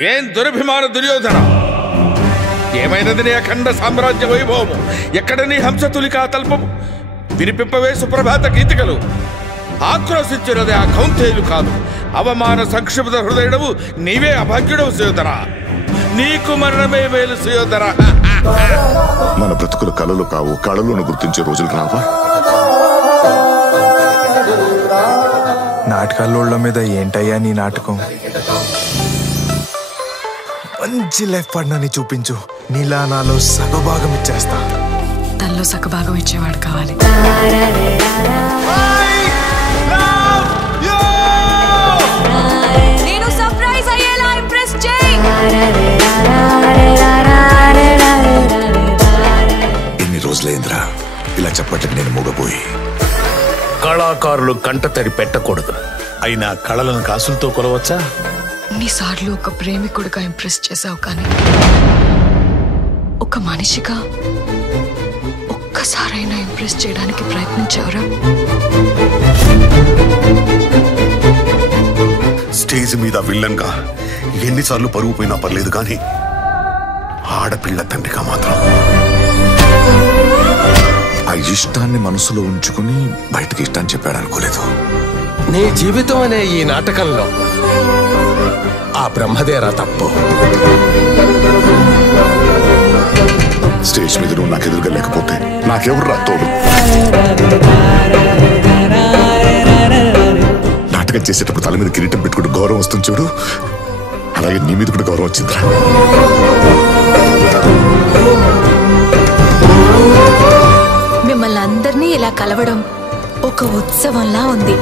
ఏం దురభిమాన దుర్యోధన, ఏమైనది నీ అఖండ సామ్రాజ్య వైభవము? ఎక్కడ నీ హంసతులికా తల్పము? వినిపింపవే సుప్రభాత గీతికలు. ఆక్రోశించినది ఆ కౌంతేయులు కాదు, అవమాన సంక్షిప్త హృదయుడవు నీవే అభాగ్యుడవు సుయోధన. నీకు మరణమే మేలు సుయోధన. మన బ్రతుకులు కళలు కావు, కళలను గుర్తించే రోజులు రావా? నాటకాల మీద ఏంటయ్యా నీ నాటకం? మంచి లైఫ్ పార్ట్నర్ని చూపించు, నీలా నాలో సగభాగం ఇచ్చేస్తా. తనలో సగభాగం ఇచ్చేవాడు కావాలి. నేను సర్ప్రైజ్ అయ్యేలా ఇంప్రెస్ చేయి. ఎన్ని రోజులైందిరా ఇలా చెప్పట్లకి నేను మూగపోయి. కళాకారులు కంటతడి పెట్టకూడదు, అయినా కళలను కాసులతో కొలవచ్చా? ఎన్నిసార్లు ఒక ప్రేమికుడిగా ఇంప్రెస్ చేసావు, కానీ ఒక మనిషిగా ఒక్కసారైనా ఇంప్రెస్ చేయడానికి ప్రయత్నించావురా? స్టేజ్ మీద విల్లన్గా ఎన్నిసార్లు పరుగు పోయినా పర్లేదు, కానీ ఆడపిల్ల తండ్రిగా మాత్రం ఆ ఇష్టాన్ని మనసులో ఉంచుకుని బయటకి ఇష్టాన్ని చెప్పాడు అనుకోలేదు. నీ జీవితం అనే ఈ నాటకంలో ఆ బ్రహ్మదేరా తప్పు. స్టేజ్ మీద నువ్వు నాకు ఎదురుగా లేకపోతే నాకెవరు రా తోడు? నాటకం చేసేటప్పుడు తల మీద కిరీటం పెట్టుకుంటూ గౌరవం వస్తుంది చూడు, అలాగే నీ మీద కూడా గౌరవం వచ్చిందిరా. మిమ్మల్ని అందరినీ ఇలా కలవడం ఒక ఉత్సవంలా ఉంది.